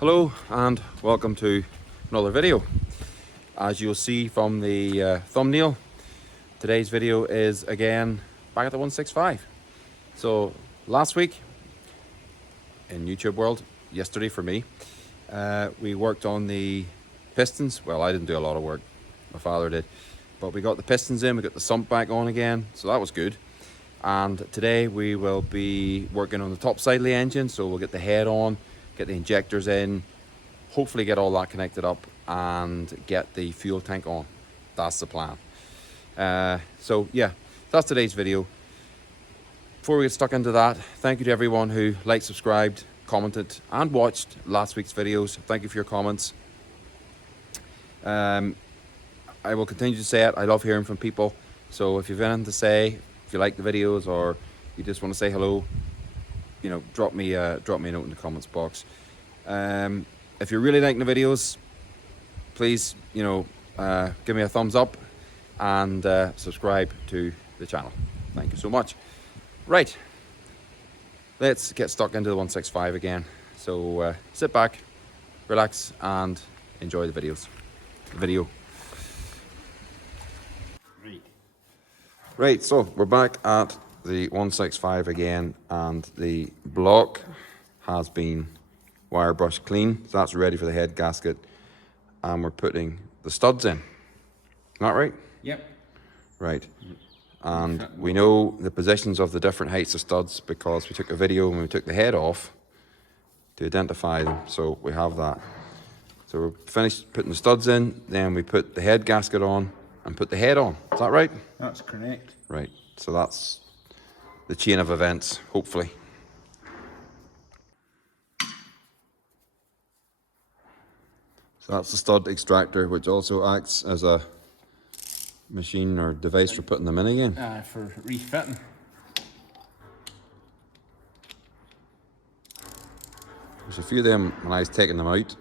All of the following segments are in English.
Hello and welcome to another video. As you'll see from the thumbnail, today's video is again back at the 165. So last week in YouTube world, yesterday for me, we worked on the pistons. Well, I didn't do a lot of work, my father did, but we got the pistons in, we got the sump back on again, so that was good. And today we will be working on the top side of the engine, so we'll get the head on, get the injectors in, hopefully get all that connected up and get the fuel tank on. That's the plan. So yeah, that's today's video. Before we get stuck into that, thank you to everyone who liked, subscribed, commented and watched last week's videos. Thank you for your comments. I will continue to say it, I love hearing from people. So if you've anything to say, if you like the videos or you just want to say hello, you know, drop me a note in the comments box. If you're really liking the videos, please, you know, give me a thumbs up and subscribe to the channel. Thank you so much. Right, let's get stuck into the 165 again. So sit back, relax and enjoy the video. Right, so we're back at the 165 again, and the block has been wire brushed clean, so that's ready for the head gasket, and we're putting the studs in. Isn't that right? Yep. Right. And we know the positions of the different heights of studs because we took a video when we took the head off to identify them, so we have that. So we're finished putting the studs in, then we put the head gasket on and put the head on. Is that right? That's correct. Right, so that's the chain of events, hopefully. So that's the stud extractor, which also acts as a machine or device for putting them in again. For refitting. There's a few of them when I was taking them out.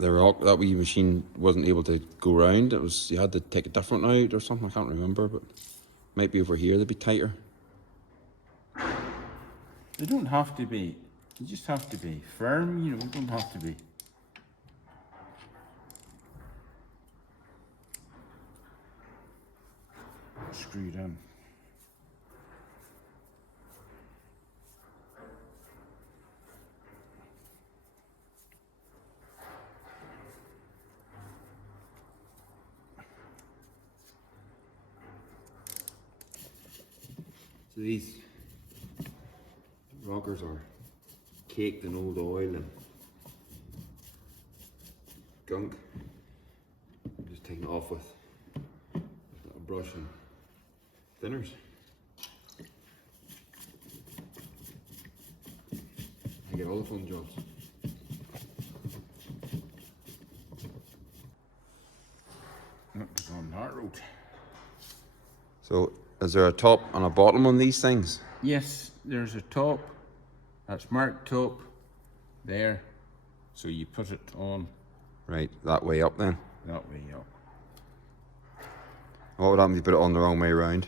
That wee machine wasn't able to go round. It was, you had to take a different out or something. I can't remember, but might be over here. They'd be tighter. They don't have to be. You just have to be firm. You know, you don't have to be. Screwed in. So these rockers are caked in old oil and gunk. I'm just taking it off with a brush and thinners. I get all the fun jobs. It's on that road. So is there a top and a bottom on these things? Yes, there's a top. That's marked top there. So you put it on Right, that way up then. that way up. What would happen if you put it on the wrong way around?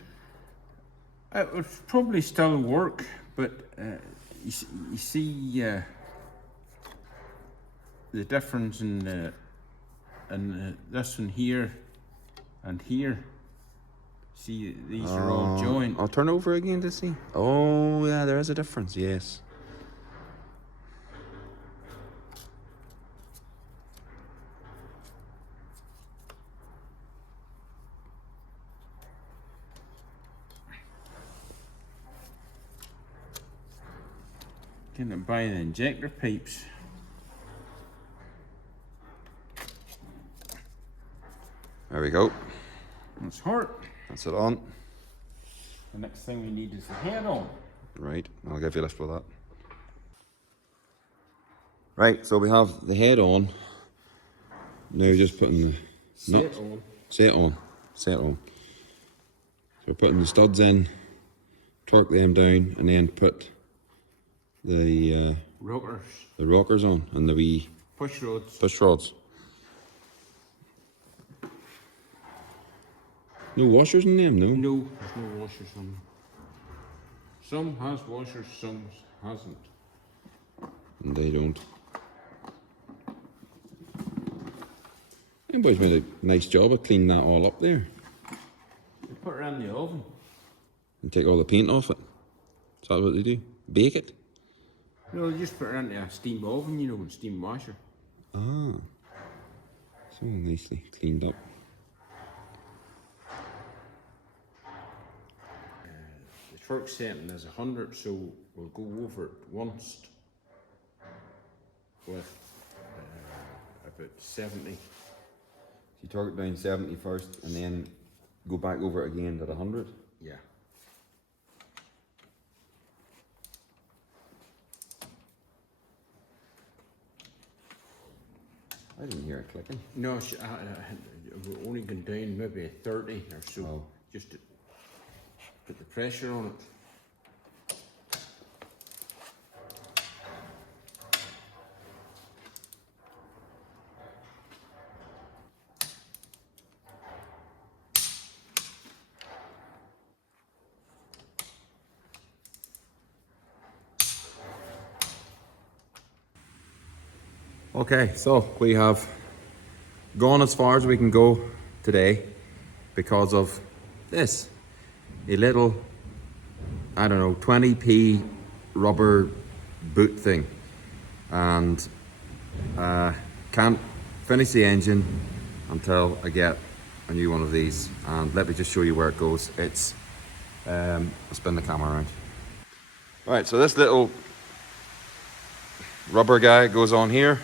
It would probably still work, but you see the difference in this one here and here. See, these are all joined. I'll turn over again to see. Oh yeah, there is a difference, yes. Can it buy the injector pipes? There we go. It's hard. That's it on. The next thing we need is the head on. Right, I'll give you a lift for that. Right, so we have the head on. Now we're just putting the nuts. Set on. So we're putting the studs in, torque them down, and then put the rockers on and the wee Push rods. push rods. No washers in them, no? No, there's no washers on them. Some has washers, some hasn't. and they don't. Them boys made a nice job of cleaning that all up there. You put it in the oven. And take all the paint off it. Is that what they do? Bake it? No, you just put it into a steam oven, you know, and steam washer. Ah. So nicely cleaned up. The torque setting is 100, so we'll go over it once with about 70. So you torque it down 70 first and then go back over it again at 100? Yeah. I didn't hear it clicking. No, we're only going down maybe 30 or so, Oh. just to put the pressure on it. Okay, so we have gone as far as we can go today because of this. A little, I don't know, 20p rubber boot thing. And can't finish the engine until I get a new one of these. And let me just show you where it goes. It's, I'll spin the camera around. Right, so this little rubber guy goes on here.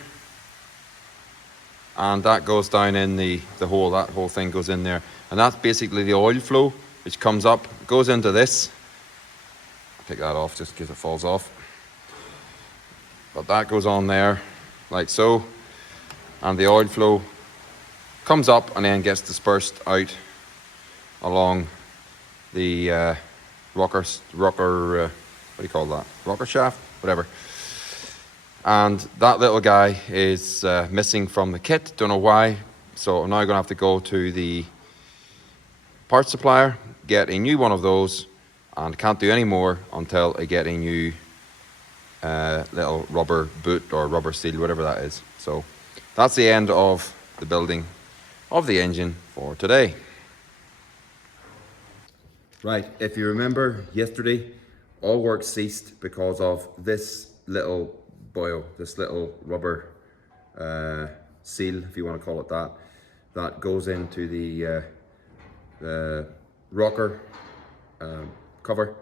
And that goes down in the hole, that whole thing goes in there. And that's basically the oil flow, which comes up, goes into this. I'll take that off just in case it falls off. But that goes on there, like so. And the oil flow comes up and then gets dispersed out along the rocker, what do you call that? Rocker shaft, whatever. And that little guy is missing from the kit, don't know why. So I'm now gonna have to go to the parts supplier, get a new one of those, and can't do any more until I get a new little rubber boot or rubber seal, whatever that is. So that's the end of the building of the engine for today. Right, if you remember yesterday, all work ceased because of this little boil, this little rubber seal, if you want to call it that, that goes into the rocker cover,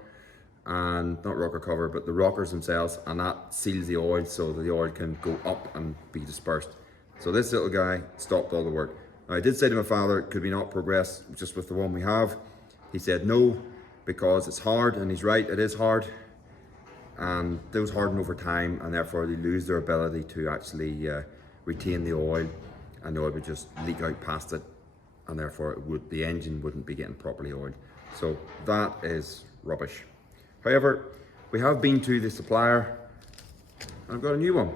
and not rocker cover, but the rockers themselves, and that seals the oil so that the oil can go up and be dispersed. So this little guy stopped all the work. Now, I did say to my father, could we not progress just with the one we have? He said no, because it's hard, and he's right, it is hard. And those harden over time, and therefore they lose their ability to actually retain the oil, and the oil would just leak out past it, and therefore the engine wouldn't be getting properly oiled. So that is rubbish. However, we have been to the supplier and I've got a new one.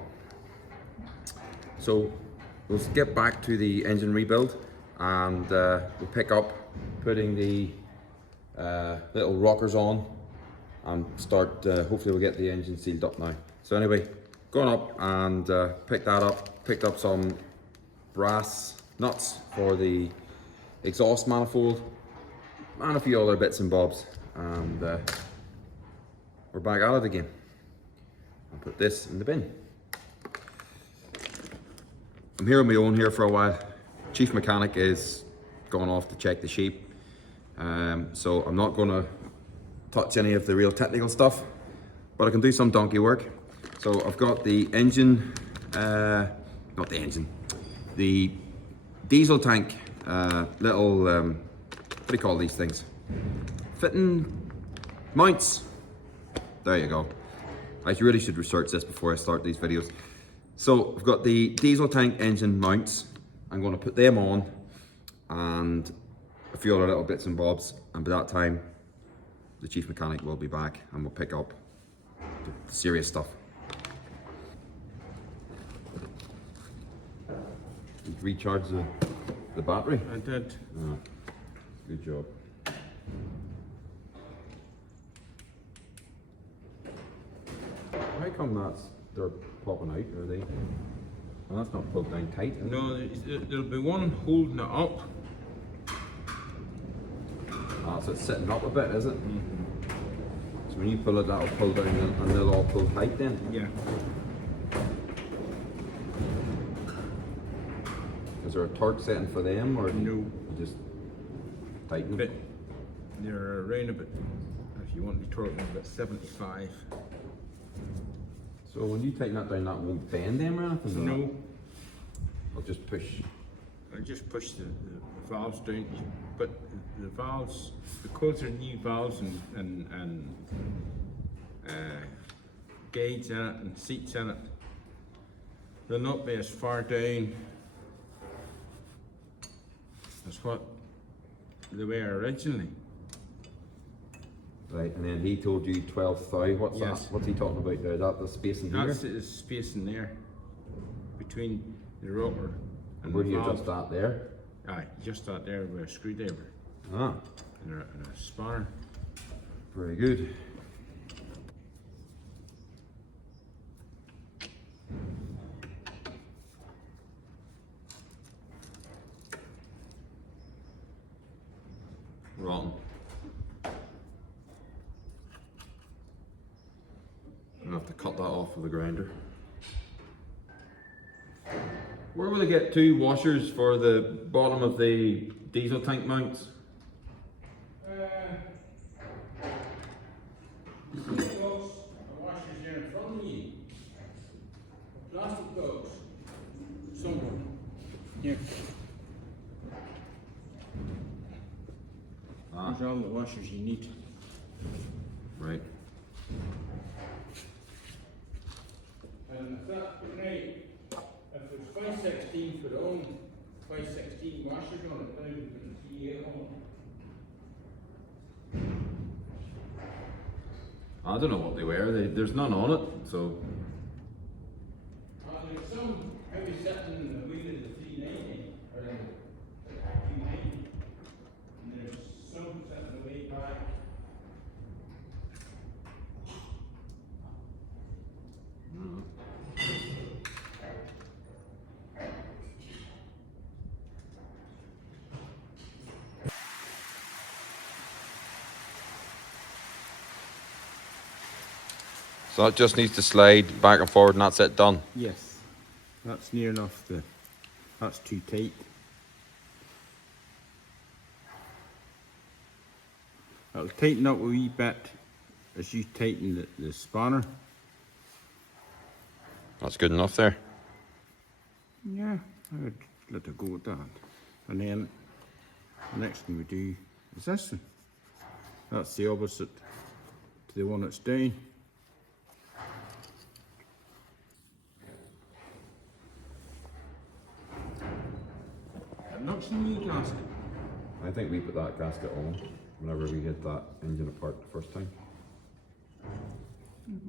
So we'll get back to the engine rebuild, and we'll pick up putting the little rockers on and start, hopefully we'll get the engine sealed up now. So anyway, gone up and picked that up, picked up some brass nuts for the exhaust manifold and a few other bits and bobs, and we're back at it again. I'll put this in the bin. I'm here on my own here for a while. Chief mechanic is gone off to check the sheep, so I'm not going to touch any of the real technical stuff, but I can do some donkey work. So I've got the engine, not the engine, the diesel tank, little, what do you call these things? Fitting mounts. There you go. I really should research this before I start these videos. So I've got the diesel tank engine mounts. I'm going to put them on and a few other little bits and bobs, and by that time the chief mechanic will be back and we'll pick up the serious stuff. You recharge the battery? I did. Oh, good job. How come that's they're popping out, are they? Well, that's not pulled down tight, is it? No, there'll be one holding it up. Ah, so it's sitting up a bit, is it? So when you pull it, that'll pull down and they'll all pull tight then? Yeah. Is there a torque setting for them, or No. you just tighten But them? they're around about, if you want to torque them, about 75. So when you tighten that down, that won't bend them or anything? No, I'll just push. I just push the valves down, but the valves, because they're new valves and gauge in it and seats in it, they'll not be as far down as what they were originally. Right, and then he told you 12 thou. What's Yes. that? What's he talking about there? Is that the space in here? That's the space in there between the rotor and Where the do you valve. adjust that there? Aye, just that there with a screwdriver Ah, and a spanner. very good. Rotten. I'm gonna have to cut that off with a grinder. Where will I get 2 washers for the bottom of the diesel tank mounts? Box, the washers there in front of you. Plastic box. Somewhere. Here. Ah, There's all the washers you need. right. And if that, right, if there's 516 for the own, 516 washers on it, then we can see it on. I don't know what they were. There's none on it, so There's some maybe sitting in the wheel of the 390 or the 290, and there's some sitting way back. so it just needs to slide back and forward, and that's it, done. Yes, that's near enough. That's too tight. It'll tighten up a wee bit as you tighten the spanner. That's good enough there. Yeah, I would let it go with that. And then the next thing we do is this one. That's the opposite to the one that's down. It looks a new gasket. I think we put that gasket on whenever we hit that engine apart the first time.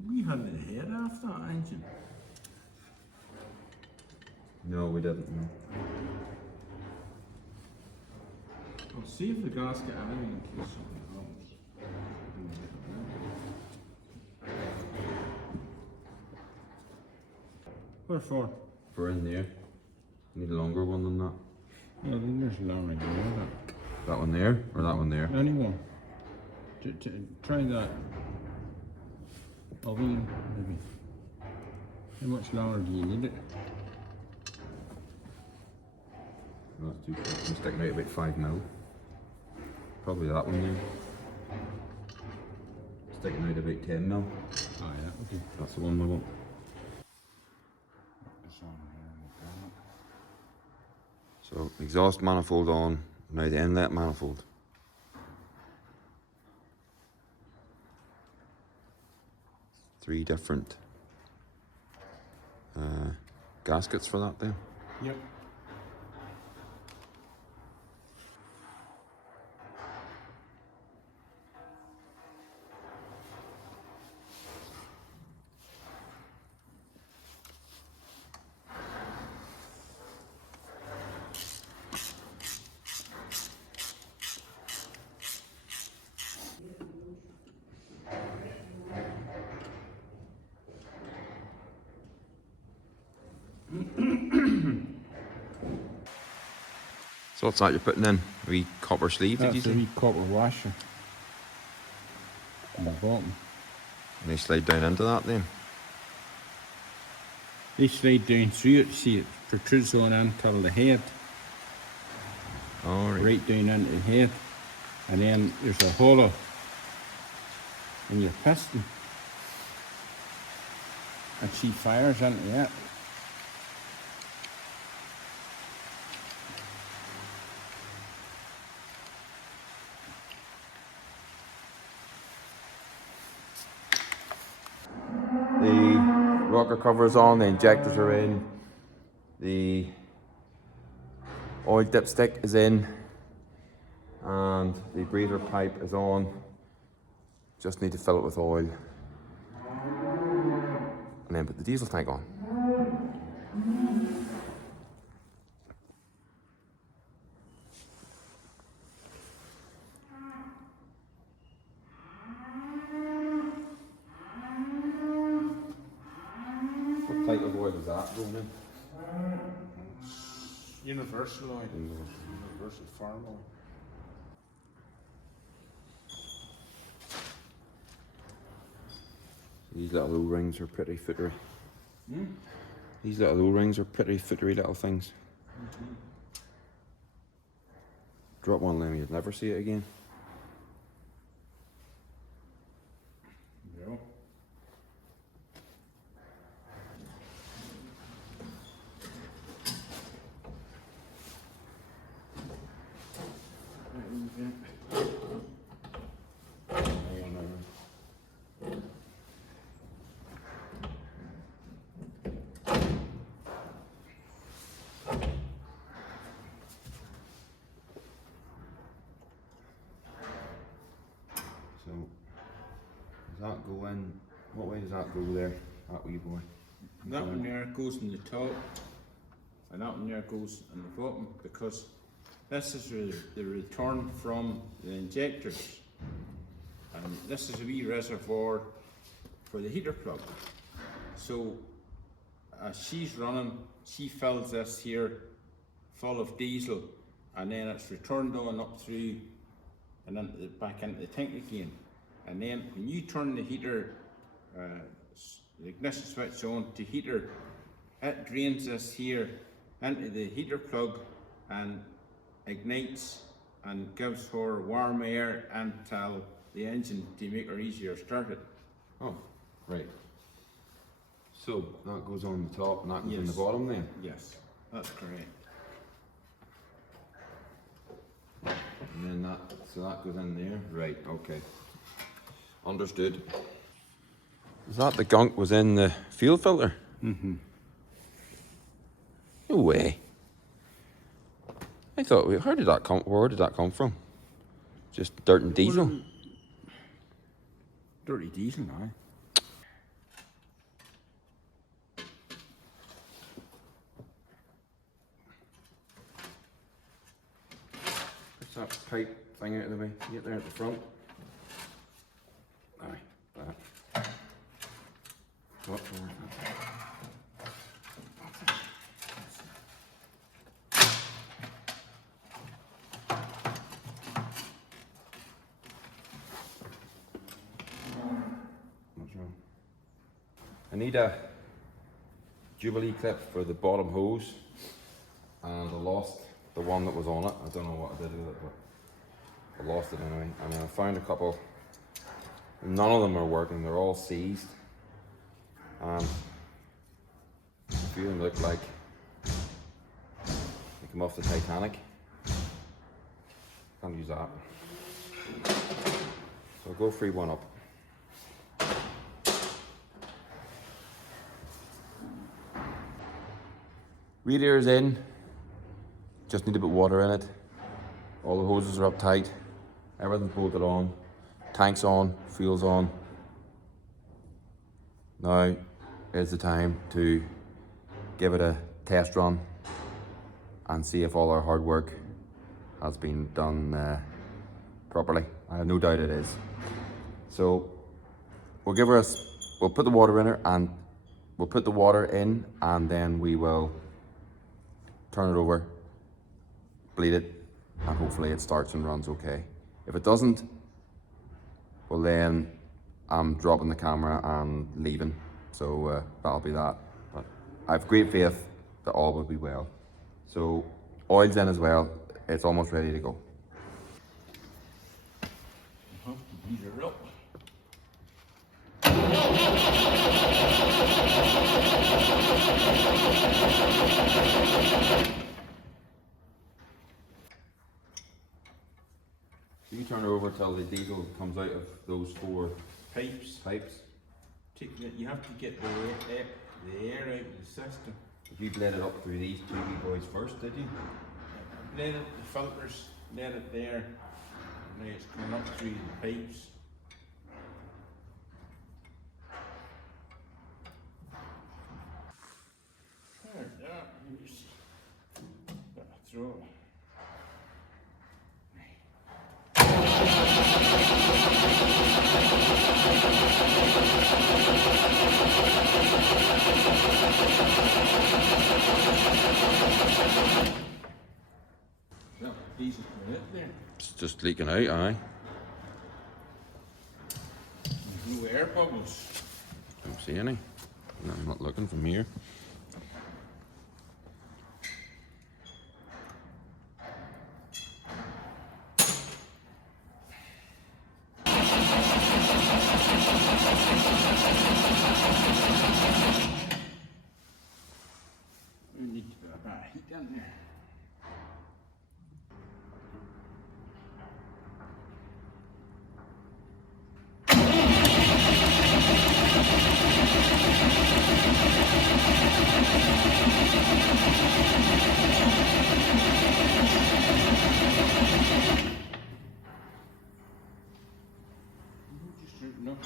We had the head off that engine. No, we didn't. No. I'll save the gasket anyway in case something happens. What for? For in there. Need a longer one than that. Yeah, then there's longer than that. That one there, or that one there? Anyone? Try that. Oven, maybe. How much longer do you need it? No, that's too short. I'm sticking out about 5 mil. Probably that one there. Sticking out about 10 mil. Oh yeah, okay. That's the one we want. It's on here. So exhaust manifold on, now the inlet manifold. Three different gaskets for that then. Yep. So what's that you're putting in? A wee copper sleeve, did you That's a say? wee copper washer on the bottom. And they slide down into that then? They slide down through it, see it protrudes on until the head, All right. right down into the head. And then there's a hollow in your piston. And she fires into that. The rocker cover is on, the injectors are in, the oil dipstick is in, and the breather pipe is on. Just need to fill it with oil and then put the diesel tank on. What type of oil is that going in? Universal oil. Universal farm oil. These little O-rings are pretty footery. These little O-rings are pretty footery little things. Drop one of them, you'd never see it again. Yeah. So, does that go in? What way does that go there? That wee boy. That one there goes in the top, and that one there goes in the bottom, because this is the return from the injectors, and this is a wee reservoir for the heater plug. So as she's running, she fills this here full of diesel, and then it's returned on up through and then back into the tank again. And then when you turn the heater, the ignition switch on to heater, it drains this here into the heater plug and ignites and gives her warm air until the engine to make her easier started. Oh, right. So that goes on the top and that goes in the Yes. bottom then? Yes, that's correct. And then that, so that goes in there? Right, okay. Understood. Is that the gunk was in the fuel filter? Mm-hmm. No way. I thought, how did that come, where did that come from? Just dirt and diesel? Dirty diesel now. What's that pipe thing out of the way? Get there at the front. Aye, that. What for? What's wrong? I need a Jubilee clip for the bottom hose, and I lost the one that was on it. I don't know what I did with it, but I lost it anyway. And then I found a couple. None of them are working. They're all seized. A few of them look like they come off the Titanic. Can't use that. So I'll go free one up. Radiator's in. Just need to put water in it. All the hoses are up tight. Everything's bolted on. Tank's on. Fuel's on. Now is the time to give it a test run and see if all our hard work has been done properly. I have no doubt it is. So we'll give her we'll put the water in her and we'll put the water in and then we will turn it over, bleed it, and hopefully it starts and runs okay. If it doesn't, well then I'm dropping the camera and leaving. So that'll be that. But I have great faith that all will be well. So oil's in as well. It's almost ready to go. Heat her up. So you turn it over till the diesel comes out of those 4 Pipes. You have to get the air out of the system. You bled it up through these 2 wee boys first, did you? Let it, the filters, let it there. Now it's coming up through the pipes. There, you just throw it. Diesel coming out there. It's just leaking out, aye. There's no air bubbles. Don't see any. No, I'm not looking from here. We need to put a bit of heat in there. Just shooting up.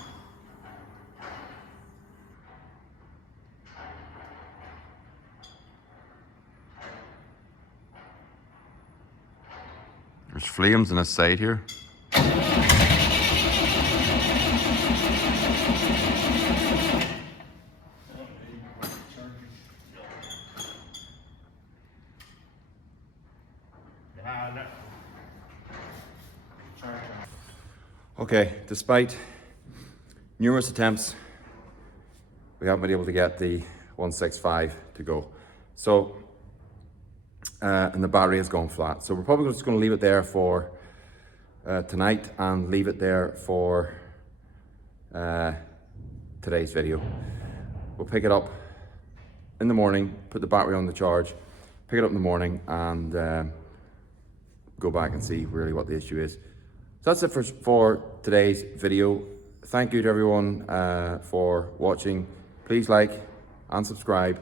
There's flames on this side here. Okay, despite numerous attempts, we haven't been able to get the 165 to go. So, and the battery has gone flat. So we're probably just going to leave it there for tonight and leave it there for today's video. We'll pick it up in the morning, put the battery on the charge, pick it up in the morning and go back and see really what the issue is. So that's it for today's video. Thank you to everyone for watching. Please like and subscribe.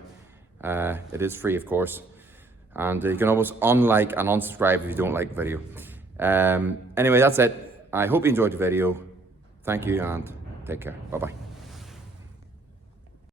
It is free, of course. And you can always unlike and unsubscribe if you don't like the video. Anyway, that's it. I hope you enjoyed the video. Thank you and take care. Bye-bye.